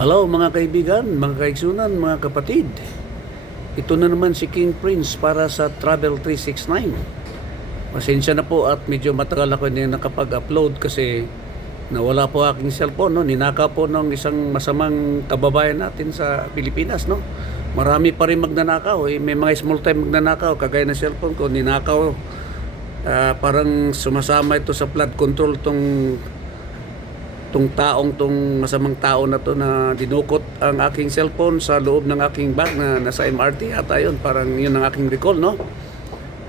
Hello mga kaibigan, mga kaigsunan, mga kapatid. Ito na naman si King Prince para sa Travel 369. Pasensya na po at medyo matagal ako hindi nakapag-upload kasi nawala po aking cellphone. No? Ninakaw po ng isang masamang kababayan natin sa Pilipinas. No? Marami pa rin magnanakaw. Eh. May mga small time magnanakaw. Kagaya ng cellphone ko, ninakaw. Ah, parang sumasama ito sa flood control tong tong taong tong masamang tao na to na dinukot ang aking cellphone sa loob ng aking bag na nasa MRT ata yun. Parang yun ang aking recall no?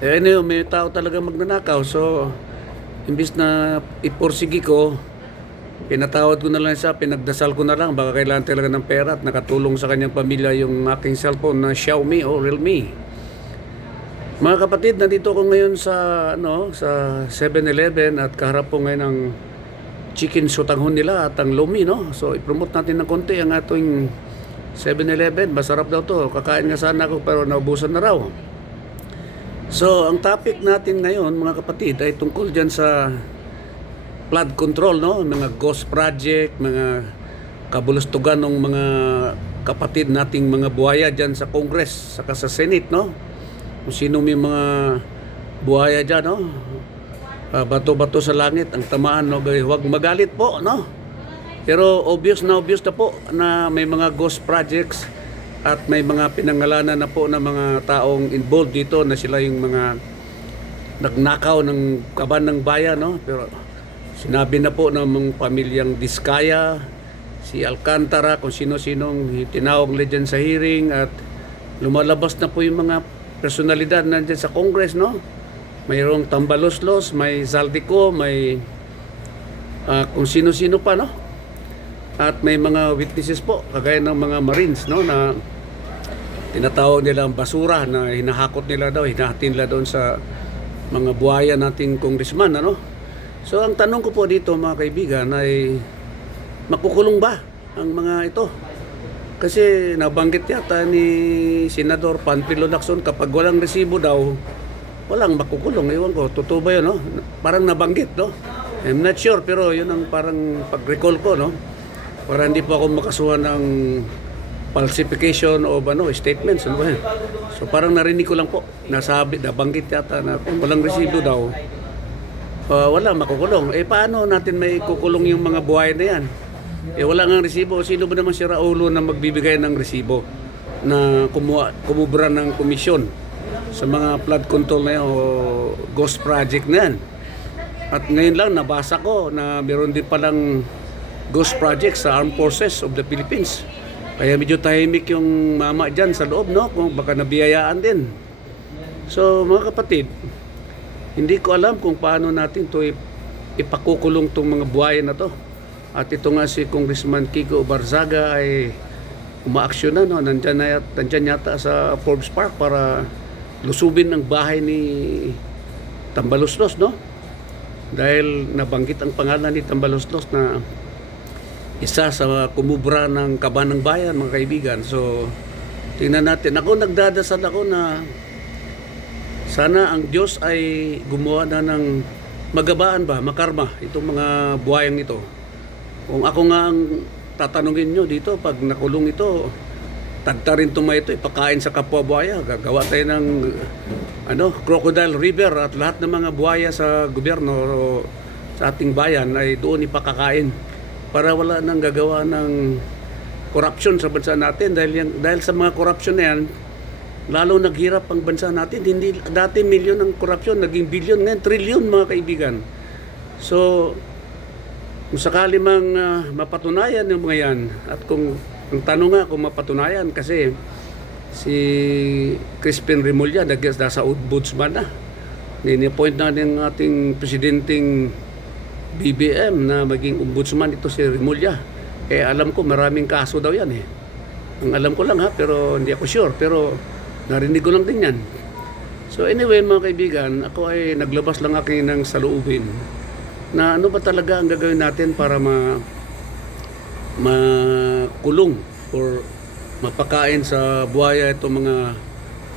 Eh anyway, may tao talaga magnanakaw. So imbis na iporsigi ko pinatawad ko na lang siya pinagdasal ko na lang. Baka kailangan talaga ng pera at nakatulong sa kanyang pamilya yung aking cellphone na Xiaomi o Realme. Mga kapatid, nandito ko ngayon sa ano sa 7-Eleven at kaharap po ngayon ng chicken sutanghon nila at ang lumi, no? So, i-promote natin ng konti ang ating 7-Eleven. Masarap daw to. Kakain nga sana ako pero naubusan na raw. So, ang topic natin ngayon, mga kapatid, ay tungkol dyan sa flood control, no? Mga ghost project, mga kabulustugan ng mga kapatid nating mga buhaya dyan sa Congress, saka sa Senate, no? Kung sino may mga buhaya dyan, no? Ah, bato-bato sa langit ang tamaan no? Huwag magalit po no? Pero obvious na obvious na po na may mga ghost projects at may mga pinangalanan na po ng mga taong involved dito na sila yung mga nagnakaw ng kaban ng bayan no? Pero sinabi na po ng mga pamilyang Diskaya si Alcantara kung sino-sinong tinawag dyan sa hearing at lumalabas na po yung mga personalidad nandiyan sa Congress no mayroong Tambaloslos, may Zaldico, may ah, kung sino-sino pa, no? At may mga witnesses po, kagaya ng mga Marines, no? Na tinatawag nila ang basura na hinahakot nila daw, hinahatin nila doon sa mga buhaya nating congressman, ano? So, ang tanong ko po dito, mga kaibigan, ay makukulong ba ang mga ito? Kasi nabanggit yata ni Senador Panfilo Lacson kapag walang resibo daw, walang makukulong. Ewan ko, totoo ba yun, no? Parang nabanggit, no? I'm not sure, pero yun ang parang pag-recall ko, no? Para hindi po ako makasuhan ng falsification o ano, statements, ano ba yan? So parang narinig ko lang po, nasabi, nabanggit yata na kung walang resibo daw, uh, wala makukulong. Eh paano natin may kukulong yung mga buhay na yan? Eh wala nga resibo. Sino ba naman si Raulo na magbibigay ng resibo na kumuha, kumubra ng komisyon sa mga flood control na yan o ghost project na yan. At ngayon lang nabasa ko na meron din palang ghost project sa Armed Forces of the Philippines. Kaya medyo tahimik yung mama dyan sa loob, no? Kung baka nabiyayaan din. So, mga kapatid, hindi ko alam kung paano natin to ip- ipakukulong tong mga buhay na to. At ito nga si Congressman Kiko Barzaga ay umaaksyon na, no? Nandyan, na, nandyan yata sa Forbes Park para lusubin ang bahay ni Tambaloslos, no? Dahil nabanggit ang pangalan ni Tambaloslos na isa sa kumubra ng kaban ng bayan, mga kaibigan. So, tingnan natin. Ako nagdadasal ako na sana ang Diyos ay gumawa na ng magabaan ba, makarma, itong mga buhayang ito. Kung ako nga ang tatanungin nyo dito, pag nakulong ito, tagtarin tumay ito, ipakain sa kapwa buhaya. Gagawa tayo ng ano, crocodile river at lahat ng mga buhaya sa gobyerno o sa ating bayan ay doon ipakakain para wala nang gagawa ng corruption sa bansa natin. Dahil yan, dahil sa mga corruption na yan lalo naghirap ang bansa natin. Hindi dati milyon ang corruption naging bilyon ngayon trilyon mga kaibigan. So kung sakali mang ah, mapatunayan yung mga yan at kung ang tanong nga kung mapatunayan kasi si Crispin Remulla naging nasa ombudsman na nini-point na ng ating presidenteng BBM na maging ombudsman ito si Remulla. Eh alam ko maraming kaso daw yan eh. Ang alam ko lang ha, pero hindi ako sure. Pero narinig ko lang din yan. So anyway mga kaibigan, ako ay naglabas lang aking ng saluubin na ano ba talaga ang gagawin natin para ma makulong or mapakain sa buhaya itong mga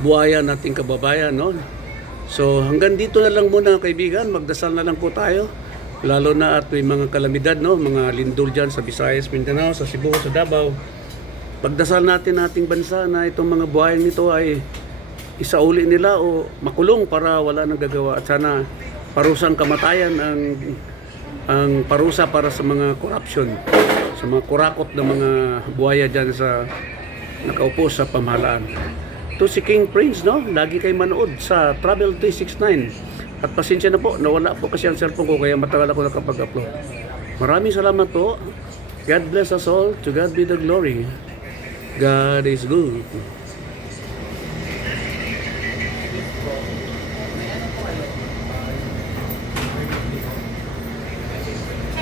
buhaya nating kababayan no so hanggang dito na lang muna kaibigan magdasal na lang po tayo Lalo na at may mga kalamidad, no? mga lindol dyan sa Visayas, Mindanao, sa Cebu, sa Davao. Pagdasal natin ating bansa na itong mga buhayan nito ay isauli nila o makulong para wala nang gagawa. At sana parusang kamatayan ang ang parusa para sa mga corruption, sa mga kurakot ng mga buhaya dyan sa nakaupo sa pamahalaan. To si King Prince, no? Lagi kayo manood sa Travel 369. At pasensya na po, nawala po kasi ang cellphone ko kaya matagal ako nakapag-upload. Maraming salamat po. God bless us all. To God be the glory. God is good.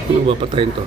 Ano ba patayin to?